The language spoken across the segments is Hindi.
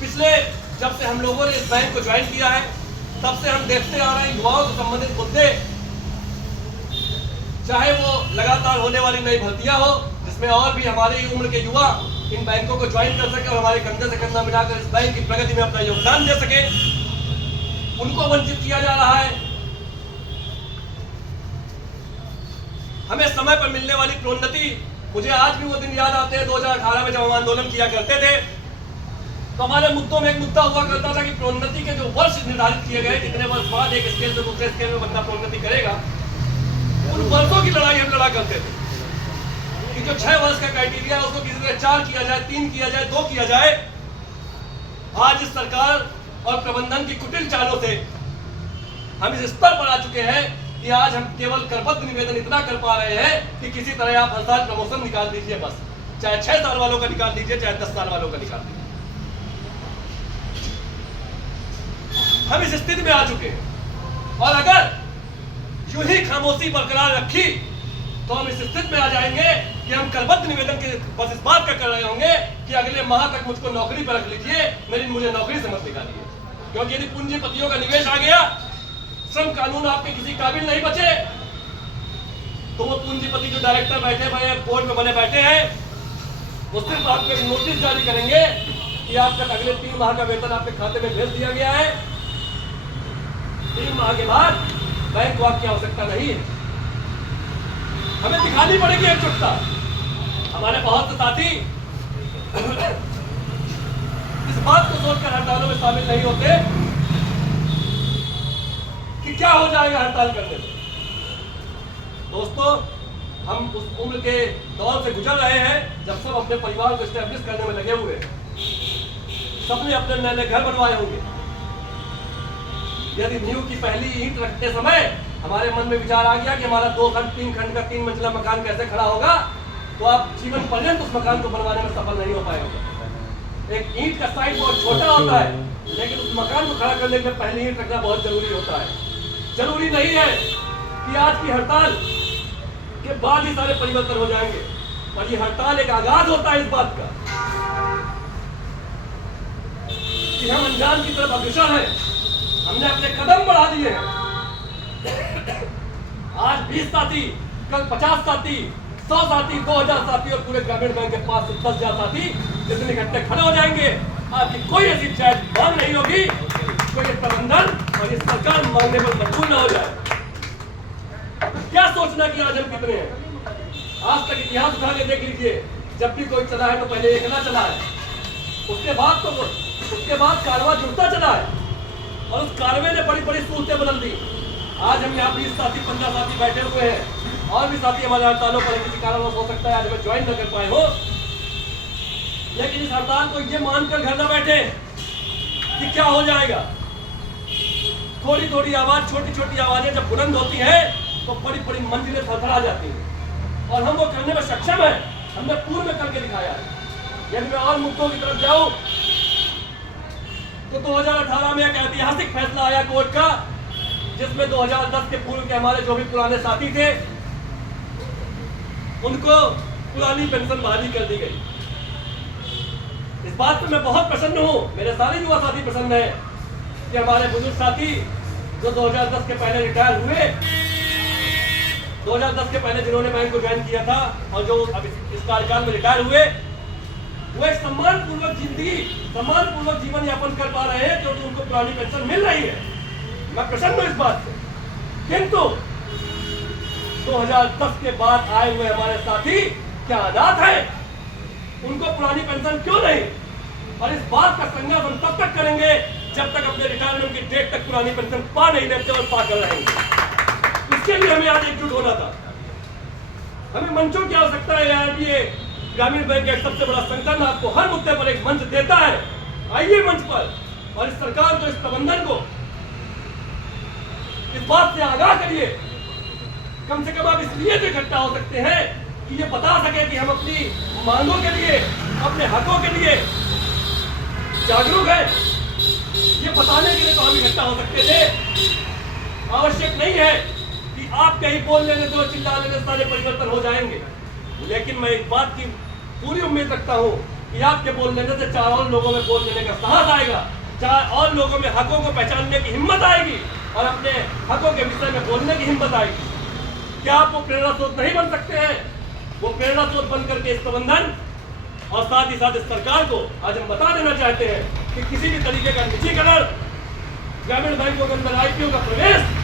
पिछले जब से हम लोगों ने इस बैंक को ज्वाइन किया है तब से हम देखते आ रहे हैं युवाओं से संबंधित मुद्दे, चाहे वो लगातार होने वाली नई भर्तियां हो जिसमें और भी हमारी उम्र के युवा इन बैंकों को ज्वाइन कर सके और हमारे कंधे से कंधा मिलाकर इस बैंक की प्रगति में अपना योगदान दे सके, उनको वंचित किया जा रहा है। हमें समय पर मिलने वाली प्रोन्नति, मुझे आज भी वो दिन याद आते हैं 2018 में जब हम आंदोलन किया करते थे तो हमारे मुद्दों में एक मुद्दा हुआ करता था कि प्रोन्नति के जो वर्ष निर्धारित किए गए, कितने वर्ष बाद एक स्केल से दूसरे स्केल में बंदा प्रोन्नति करेगा, उन वर्षों की लड़ाई हम लड़ा करते थे कि जो 6 वर्ष का क्राइटेरिया है उसको किसी तरह 4 किया जाए, 3 किया जाए, 2 किया जाए। आज इस सरकार और प्रबंधन की कुटिल चालों से हम इस स्तर पर आ चुके हैं कि आज हम केवल करबद्ध निवेदन इतना कर पा रहे हैं कि किसी तरह आप हर साल प्रमोशन निकाल दीजिए, बस चाहे 6 साल वालों का निकाल दीजिए, चाहे 10 साल वालों का निकाल दीजिए। हम इस स्थिति में आ चुके हैं और अगर यूं ही खामोशी बरकरार रखी तो हम इस स्थिति में आ जाएंगे कि हम करबद्ध निवेदन के बस इस बात का कर रहे होंगे कि अगले माह तक मुझको नौकरी पर रख लीजिए, मुझे नौकरी से मत निकालिए। क्योंकि यदि पूंजीपतियों का निवेश आ गया, श्रम कानून आपके किसी काबिल नहीं बचे, तो वो पूंजीपति जो डायरेक्टर बैठे हुए बोर्ड में बने बैठे हैं, वो सिर्फ आपको एक नोटिस जारी करेंगे कि आपका अगले 3 माह का वेतन आपके खाते में भेज दिया गया है। 3 माह के बाद बैंक को आपकी आवश्यकता नहीं है। हमें दिखानी पड़ेगी एक चुटता। हमारे बहुत से साथी इस बात को सोचकर हड़तालों में शामिल नहीं होते कि क्या हो जाएगा हड़ताल करने से। दोस्तों, हम उस उम्र के दौर से गुजर रहे हैं जब सब अपने परिवार को एस्टैब्लिश करने में लगे हुए हैं। सबने अपने नए नए घर बनवाए होंगे। यदि नींव की पहली ईंट रखते समय हमारे मन में विचार आ गया कि हमारा 2 खंड 3 खंड का 3 मंजिला मकान कैसे खड़ा होगा, तो आप जीवन पर्यंत उस मकान को बनवाने में सफल नहीं हो पाएंगे। एक ईंट का साइज बहुत छोटा होता है, लेकिन उस मकान को खड़ा करने के लिए पहली ईंट रखना बहुत जरूरी होता है। जरूरी नहीं है कि आज की हड़ताल के बाद ही सारे परिवर्तन हो जाएंगे, और ये हड़ताल एक आगाज होता है इस बात का कि हम अंजाम की तरफ अग्रसर हैं। हमने अपने कदम बढ़ा दिए हैं। आज 20 साथी, कल 50 साथी, 100 साथी, 2000 साथी और पूरे ग्रामीण बैंक के पास 10,000 साथी जितने इकट्ठे खड़े हो जाएंगे। आपकी कोई ऐसी चार्ज मांग नहीं होगी, कोई प्रबंधन और ये सरकार मांगने पर मजबूर ना हो जाए। क्या सोचना कि आज हम कितने हैं। आज तक इतिहास उठा के देख लीजिए, जब भी कोई चला है तो पहले एकला चला है, उसके बाद कारवां जुड़ता चला है और उस कारवे ने बड़ी बड़ी सूरतें बदल दी। आज हम यहाँ 20 साथी 15 साथी बैठे हुए हैं और भी साथी हमारे हड़तालों पर किसी कारणवश हो सकता है आज हमें ज्वाइन न कर पाए हो, लेकिन इस हड़ताल को ये मानकर घर न बैठे कि क्या हो जाएगा। थोड़ी थोड़ी आवाज, छोटी छोटी आवाजें जब बुलंद होती हैं तो बड़ी बड़ी मंजिलें थरथरा जाती हैं और हम वो करने में सक्षम है। हमने पूर्व में करके दिखाया है। यदि मैं और मुद्दों की तरफ जाऊं तो 2018 में एक ऐतिहासिक फैसला आया कोर्ट का, जिसमें 2010 के पूर्व के हमारे जो भी पुराने साथी थे उनको पुरानी पेंशन बहाली कर दी गई। इस बात पर मैं बहुत प्रसन्न हूं, मेरे सारे युवा साथी प्रसन्न हैं कि हमारे बुजुर्ग साथी जो 2010 के पहले रिटायर हुए, 2010 के पहले जिन्होंने बैंक को ज्वाइन किया था और जो अब इस कार्यकाल में रिटायर हुए, वो एक सम्मानपूर्वक जिंदगी, सम्मानपूर्वक जीवन यापन कर पा रहे हैं क्योंकि उनको पुरानी पेंशन मिल रही है। मैं प्रसन्न हूं इस बात से। किंतु 2010 के बाद आए हुए हमारे साथी क्या अनाथ हैं? उनको पुरानी पेंशन क्यों नहीं? और इस बात का संघर्ष हम तब तक करेंगे जब तक अपने रिटायरमेंट की डेट तक पुरानी पेंशन पा नहीं लेते और पा कर रहेंगे। इसके लिए हमें आज एकजुट होना था। हमें मंचों की आवश्यकता है। यार ये ग्रामीण बैंक का सबसे बड़ा संगठन आपको हर मुद्दे पर एक मंच देता है। आइए मंच पर और इस सरकार को, इस प्रबंधन को इस बात से आगाह करिए। कम से कम आप इसलिए तो इकट्ठा हो सकते हैं कि ये बता सके कि हम अपनी मांगों के लिए, अपने हकों के लिए जागरूक है। ये बताने के लिए तो हम इकट्ठा हो सकते थे। आवश्यक नहीं है कि आप कहीं बोल लेने से और चिल्ला लेने से सारे परिवर्तन हो जाएंगे। लेकिन मैं एक बात की पूरी उम्मीद रखता हूं कि आपके बोल लेने से 4 और लोगों में बोल लेने का साहस आएगा, 4 और लोगों में हकों को पहचानने की हिम्मत आएगी और अपने हकों के विषय में बोलने की हिम्मत आएगी। क्या आप वो प्रेरणा स्रोत नहीं बन सकते हैं? वो प्रेरणा स्रोत बन करके इस प्रबंधन और साथ ही साथ इस सरकार को आज हम बता देना चाहते हैं कि किसी भी तरीके का निजीकरण, ग्रामीण बैंकों के अंदर आईपीओ का प्रवेश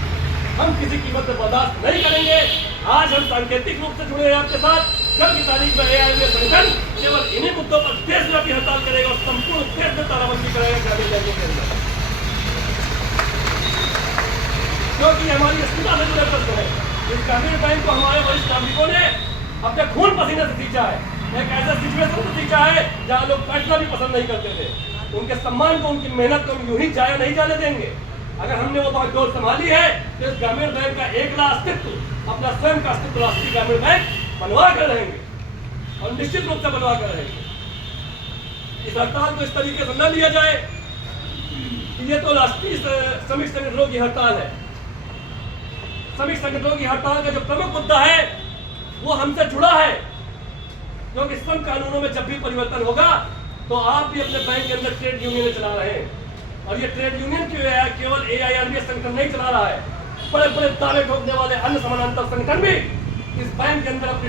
हम किसी कीमत पर बर्दाश्त नहीं करेंगे। आज हम सांकेतिक रूप से जुड़े हैं आपके साथ। कल की तारीख में एआईएमएस संगठन केवल इन्हीं मुद्दों पर देशव्यापी हड़ताल करेगा और संपूर्ण देश में तालाबंदी करेगा ग्रामीण बैंकों के अंदर, क्योंकि हमारी अस्मिता से जुड़े प्रश्न है। इस ग्रामीण बैंक को हमारे वरिष्ठ नागरिकों ने अपने खून पसीने से सींचा है, एक ऐसा सिचुएशन से सींचा है जहां लोग बैठना भी पसंद नहीं करते थे। उनके सम्मान को, उनकी मेहनत को हम यूं ही जाया नहीं जाने देंगे। अगर हमने वो बागडोर संभाली है तो इस ग्रामीण बैंक का एकला अस्तित्व, अपना स्वयं का अस्तित्व राष्ट्रीय ग्रामीण बैंक बनवा कर रहेंगे और निश्चित रूप से बनवा कर रहेंगे। इस हड़ताल को इस तरीके से न लिया जाए कि ये तो राष्ट्रीय श्रमिक संगठनों की हड़ताल है। श्रमिक संगठनों की हड़ताल का जो प्रमुख मुद्दा है वो हमसे जुड़ा है, क्योंकि श्रम कानूनों में जब भी परिवर्तन होगा तो आप भी अपने बैंक के अंदर ट्रेड यूनियन चला रहे हैं और ये ट्रेड यूनियन केवल एआईआरबीएस संगठन नहीं चला रहा है, बड़े बड़े दावे ठोकने वाले अन्य समानांतर संगठन भी इस बैंक के अंदर अपनी